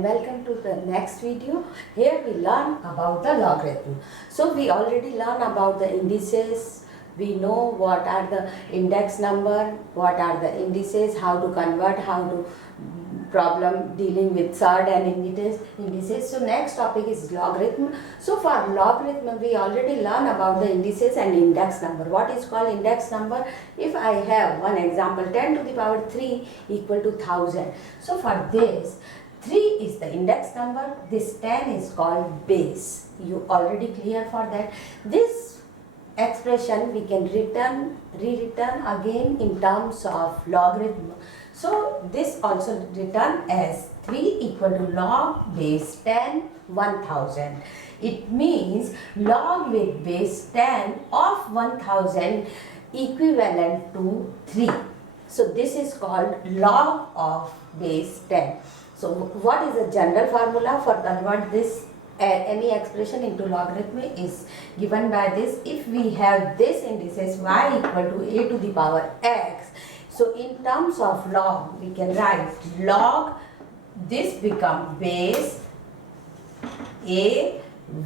and welcome to the next video. Here we learn about the logarithm. So we already learned about the indices. We know what are the index number, what are the indices, how to convert, how to problem dealing with surd and indices. So next topic is logarithm. So for logarithm we already learn about the indices and index number. What is called index number? If I have one example, 10 to the power 3 equal to 1000. So for this 3 is the index number, this 10 is called base. You already clear for that. This expression we can rewritten again in terms of logarithm. So this also written as 3 equal to log base 10 1000. It means log with base 10 of 1000 equivalent to 3. So this is called log of base 10. So what is the general formula for convert this any expression into logarithm is given by this. If we have this indices y equal to a to the power x, so in terms of log we can write log this become base a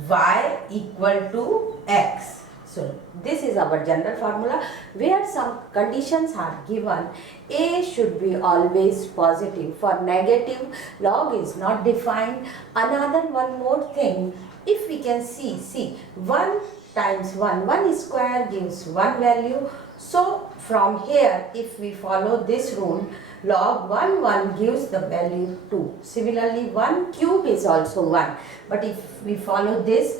y equal to x. So this is our general formula where some conditions are given. A should be always positive. For negative, log is not defined. Another one more thing, if we can see 1 times 1 square gives 1 value. So from here if we follow this rule, log 1 gives the value 2. Similarly 1 cube is also 1. But if we follow this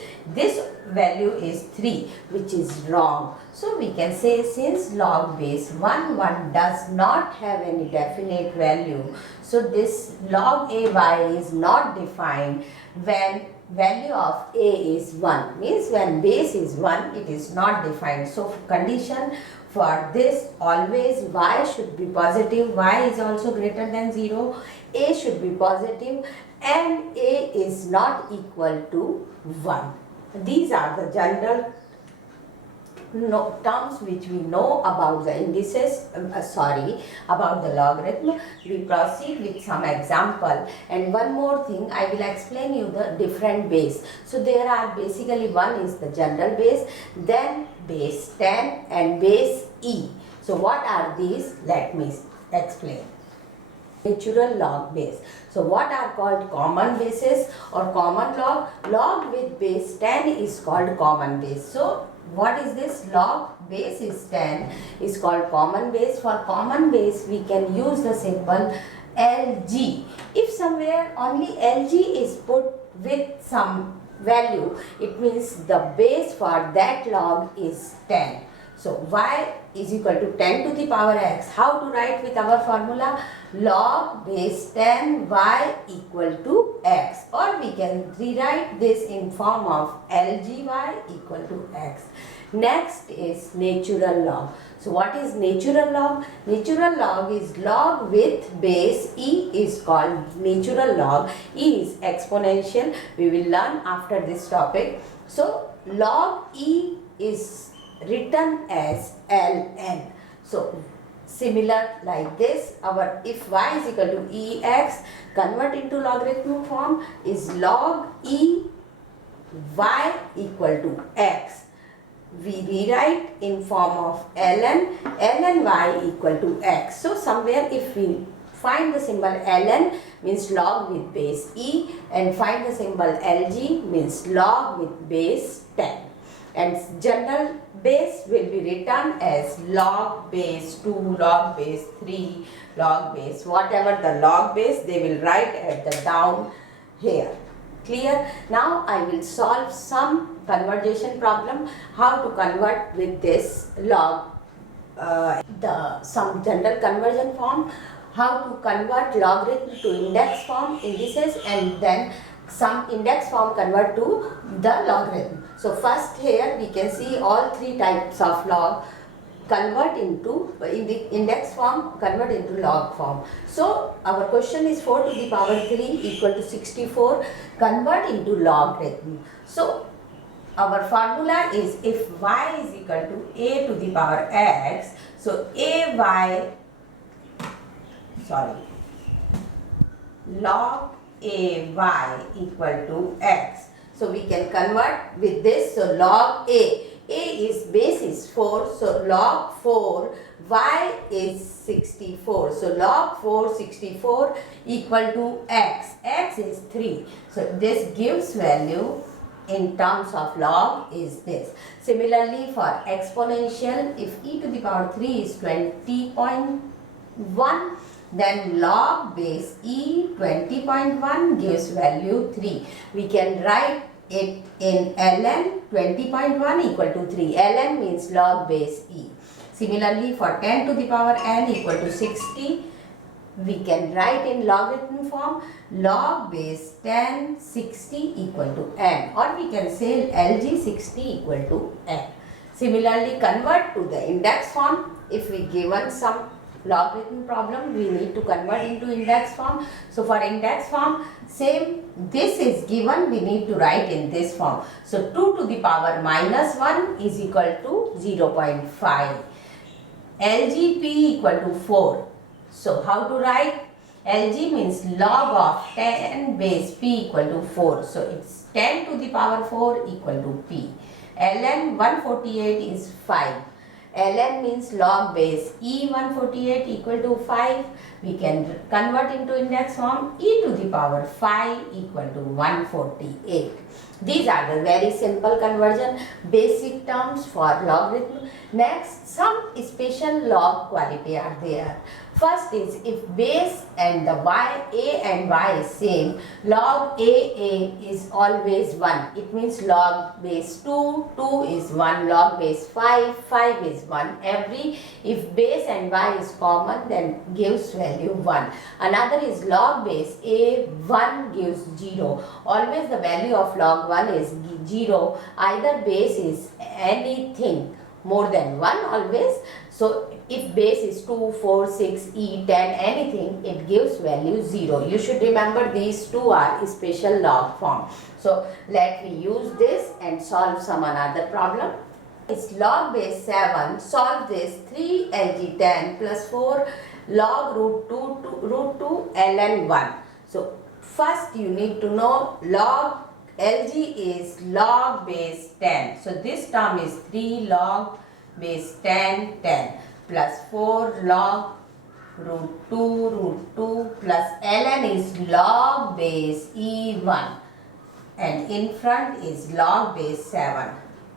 value is 3, which is wrong. So we can say since log base 1 does not have any definite value, so this log ay is not defined when value of a is 1. Means when base is 1 it is not defined. So condition for this always y should be positive, y is also greater than 0, a should be positive and a is not equal to 1. These are the general terms which we know about the indices, about the logarithm. We proceed with some example, and one more thing, I will explain you the different base. So there are basically one is the general base, then base 10 and base e. So what are these? Let me explain. Natural log base. So what are called common bases or common log? Log with base 10 is called common base. So what is this? Log base is 10 is called common base. For common base we can use the symbol LG. If somewhere only LG is put with some value, it means the base for that log is 10. So y is equal to 10 to the power x. How to write with our formula? Log base 10 y equal to x, or we can rewrite this in form of lgy equal to x. Next is natural log. So what is natural log? Natural log is log with base e is called natural log. E is exponential. We will learn after this topic. So log e is written as ln. So similar like this, our if y is equal to ex, convert into logarithm form is log e y equal to x. We rewrite in form of ln y equal to x. So somewhere if we find the symbol ln means log with base e, and find the symbol lg means log with base 10. And general base will be written as log base 2, log base 3, log base, whatever the log base they will write at the down here. Clear? Now I will solve some conversion problem, how to convert with this log, some general conversion form, how to convert logarithm to index form, indices, and then some index form convert to the logarithm. So first here we can see all three types of log convert into, in the index form, convert into log form. So our question is 4 to the power 3 equal to 64, convert into logarithm. So our formula is if y is equal to a to the power x, so log ay equal to x. So we can convert with this. So log a is base is 4. So log 4 y is 64. So log 4 64 equal to x. X is 3. So this gives value in terms of log is this. Similarly for exponential, if e to the power 3 is 20.1, then log base e 20.1 gives value 3. We can write it in ln 20.1 equal to 3. ln means log base e. Similarly for 10 to the power n equal to 60, we can write in logarithm form log base 10 60 equal to n, or we can say lg 60 equal to n. Similarly convert to the index form. If we given some logarithm problem, we need to convert into index form. So for index form, same, this is given, we need to write in this form. So 2 to the power minus 1 is equal to 0.5. LGP equal to 4. So how to write? LG means log of 10 base p equal to 4. So it's 10 to the power 4 equal to p. ln 148 is 5. ln means log base e 148 equal to 5. We can convert into index form. E to the power 5 equal to 148. These are the very simple conversion basic terms for logarithm. Next, some special log quality are there. First is if base and the a and y is same, log a is always 1. It means log base 2 is 1, log base 5 is 1. If base and y is common, then gives value 1. Another is log base a 1 gives 0. Always the value of log 1 is 0. Either base is anything more than 1 always. So if base is 2, 4, 6, 10, anything, it gives value 0. You should remember these two are special log form. So let me use this and solve some another problem. It's log base 7. Solve this 3 lg10 plus 4 log root 2 ln 1. So first you need to know log lg is log base 10. So this term is 3 log base 10 plus 4 log root 2 plus ln is log base e1 and in front is log base 7.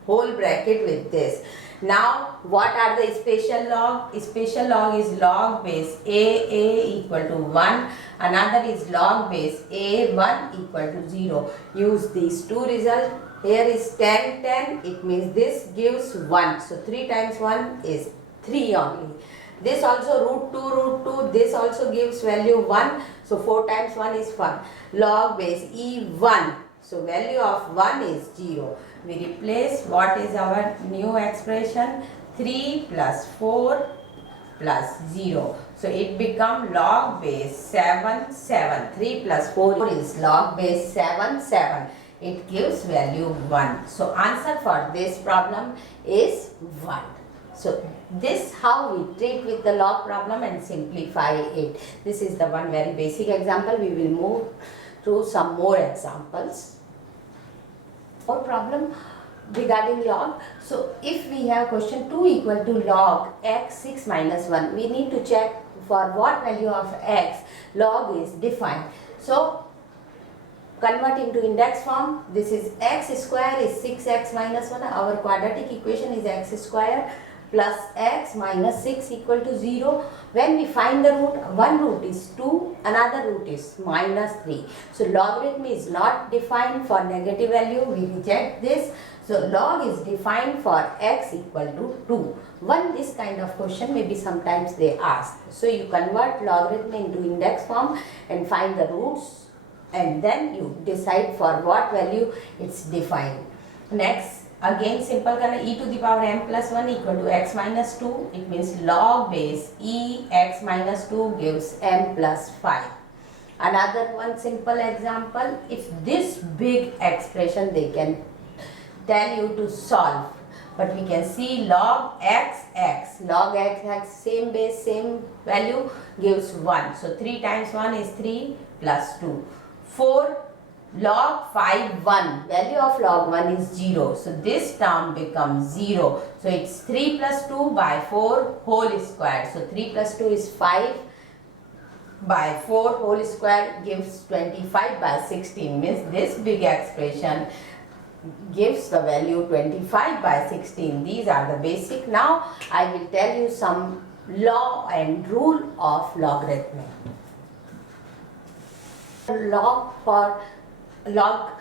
Whole bracket with this. Now what are the special log? Special log is log base a equal to 1. Another is log base a1 equal to 0. Use these two results. Here is 10, it means this gives 1. So 3 times 1 is 3 only. This also root 2, this also gives value 1. So 4 times 1 is 1. Log base e1. So value of 1 is 0. We replace what is our new expression? 3 plus 4 plus 0. So it become log base 7. 3 plus 4 is log base 7. It gives value 1. So answer for this problem is 1. So this how we treat with the log problem and simplify it. This is the one very basic example. We will move to some more examples. More problem regarding log. So if we have question 2 equal to log x 6 minus 1, we need to check for what value of x log is defined. So convert into index form. This is x square is 6x minus 1. Our quadratic equation is x square plus x minus 6 equal to 0. When we find the root, one root is 2, another root is minus 3. So logarithm is not defined for negative value. We reject this. So log is defined for x equal to 2. This kind of question maybe sometimes they ask. So you convert logarithm into index form and find the roots, and then you decide for what value it's defined. Next, again simple करना, e to the power m plus 1 equal to x minus 2. It means log base e x minus 2 gives m plus 5. Another one simple example, if this big expression they can tell you to solve, but we can see log x, log x, same base, same value gives 1. So 3 times 1 is 3 plus 2. 4 log 5 1. Value of log 1 is 0. So this term becomes 0. So it's 3 plus 2 by 4 whole square. So 3 plus 2 is 5 by 4 whole square gives 25 by 16. Means this big expression gives the value 25 by 16. These are the basic. Now I will tell you some law and rule of logarithm. Law for log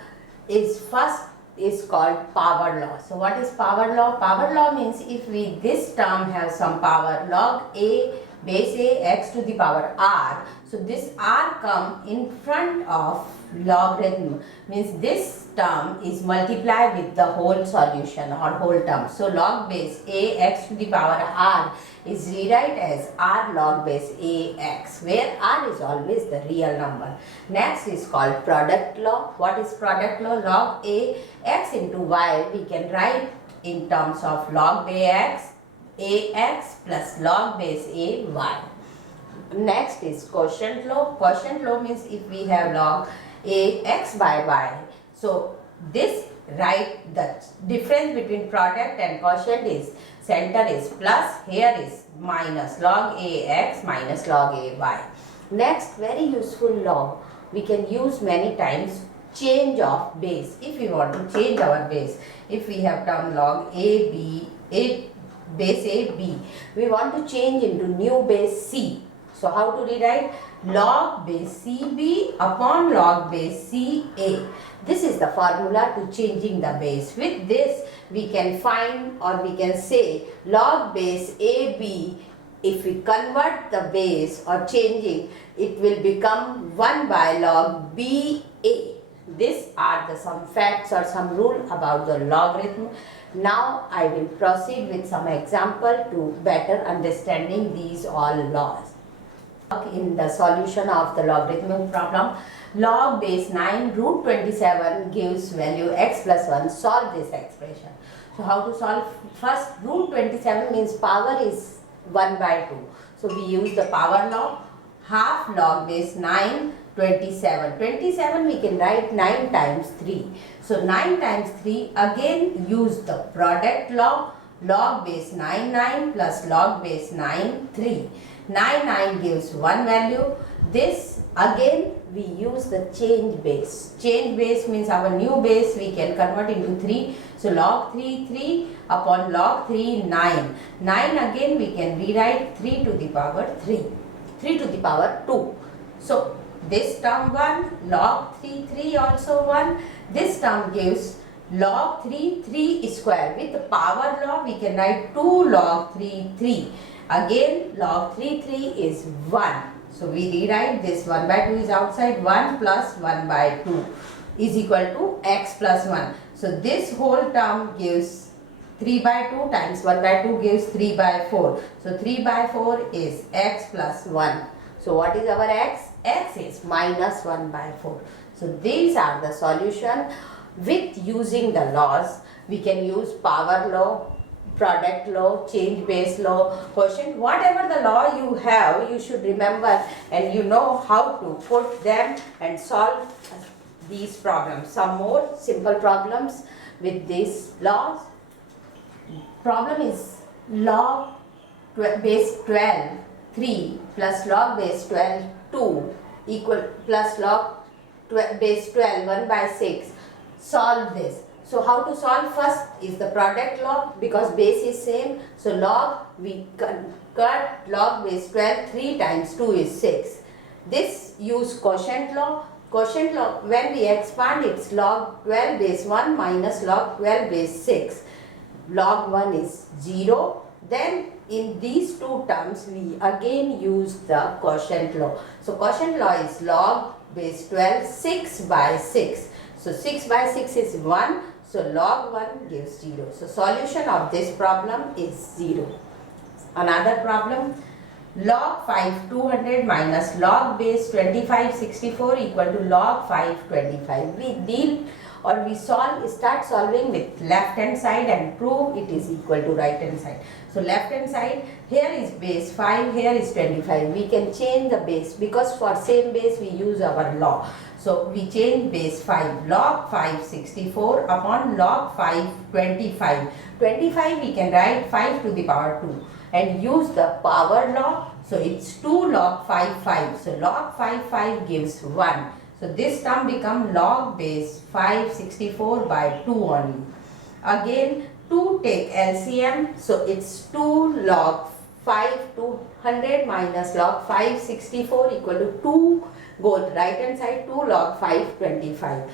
is first is called power law. So what is power law? Power law means if we this term have some power, log a base a x to the power r. So this r come in front of logarithm, means this term is multiplied with the whole solution or whole term. So log base a x to the power r is rewrite as r log base a x, where r is always the real number. Next is called product law. What is product law? Log a x into y we can write in terms of log base ax plus log base a y. Next is quotient law. Quotient law means if we have log a x by y, so this write the difference between product and quotient is center is plus, here is minus, log a x minus log a y. Next very useful law we can use many times, change of base. If we want to change our base, if we have term log a b a base a b, we want to change into new base c. So how to rewrite? Log base cb upon log base ca. This is the formula to changing the base. With this we can find or we can say log base ab, if we convert the base or changing, it will become 1 by log ba. These are the some facts or some rule about the logarithm. Now I will proceed with some example to better understanding these all laws. In the solution of the logarithmic problem, log base 9 root 27 gives value x plus 1. Solve this expression. So how to solve? First, root 27 means power is 1 by 2. So we use the power law. Half log base 9 27. 27 we can write 9 times 3. So 9 times 3, again use the product law. Log base 9 plus log base 9 3. 9 gives 1 value. This again we use the change base. Change base means our new base we can convert into 3. So log 3 upon log 3 9. 9 again we can rewrite 3 to the power 3. 3 to the power 2. So this term 1, log 3 also 1. This term gives log 3 square. With the power law we can write 2 log 3. Again log 3 is 1. So we rewrite this 1 by 2 is outside, 1 plus 1 by 2 is equal to x plus 1. So this whole term gives 3 by 2 times 1 by 2 gives 3 by 4. So 3 by 4 is x plus 1. So what is our x? X is minus 1 by 4. So these are the solution. With using the laws, we can use power law, product law, change base law, quotient. Whatever the law you have, you should remember and you know how to put them and solve these problems. Some more simple problems with these laws. Problem is log base 12 3 plus log base 12 2 equal plus log base 12 1 by 6. Solve this. So how to solve? First is the product law, because base is same. So log, we cut log base 12, 3 times 2 is 6. This use quotient law. Quotient law, when we expand, it's log 12 base 1 minus log 12 base 6. Log 1 is 0. Then in these two terms we again use the quotient law. So quotient law is log base 12 6 by 6. So 6 by 6 is 1. So log 1 gives 0. So solution of this problem is 0. Another problem, log 5 200 minus log base 25 64 equal to log 5 25. We deal or we start solving with left hand side and prove it is equal to right hand side. So left hand side, here is base 5, here is 25. We can change the base because for same base we use our law. So we change base 5. Log 5 64 upon log 5 25. 25 we can write 5 to the power 2 and use the power law. So it's 2 log 5 5. So log 5 5 gives 1. So this term become log base 564 by 2 only. Again 2 take LCM. So it's 2 log 5 200 minus log 564 equal to 2. Go right hand side 2 log 5 25.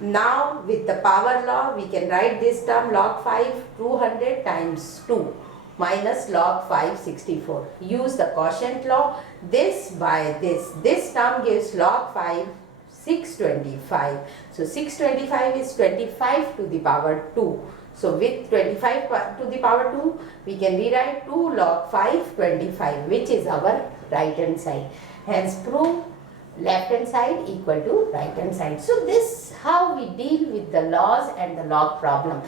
Now with the power law we can write this term log 5 200 times 2 minus log 564. Use the quotient law. This by this. This term gives log 5 625. So 625 is 25 to the power 2. So with 25 to the power 2 we can rewrite 2 log 5 25, which is our right hand side. Hence prove left hand side equal to right hand side. So this is how we deal with the laws and the log problem.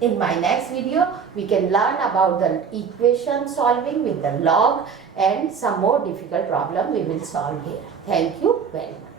In my next video, we can learn about the equation solving with the log and some more difficult problem we will solve here. Thank you very much.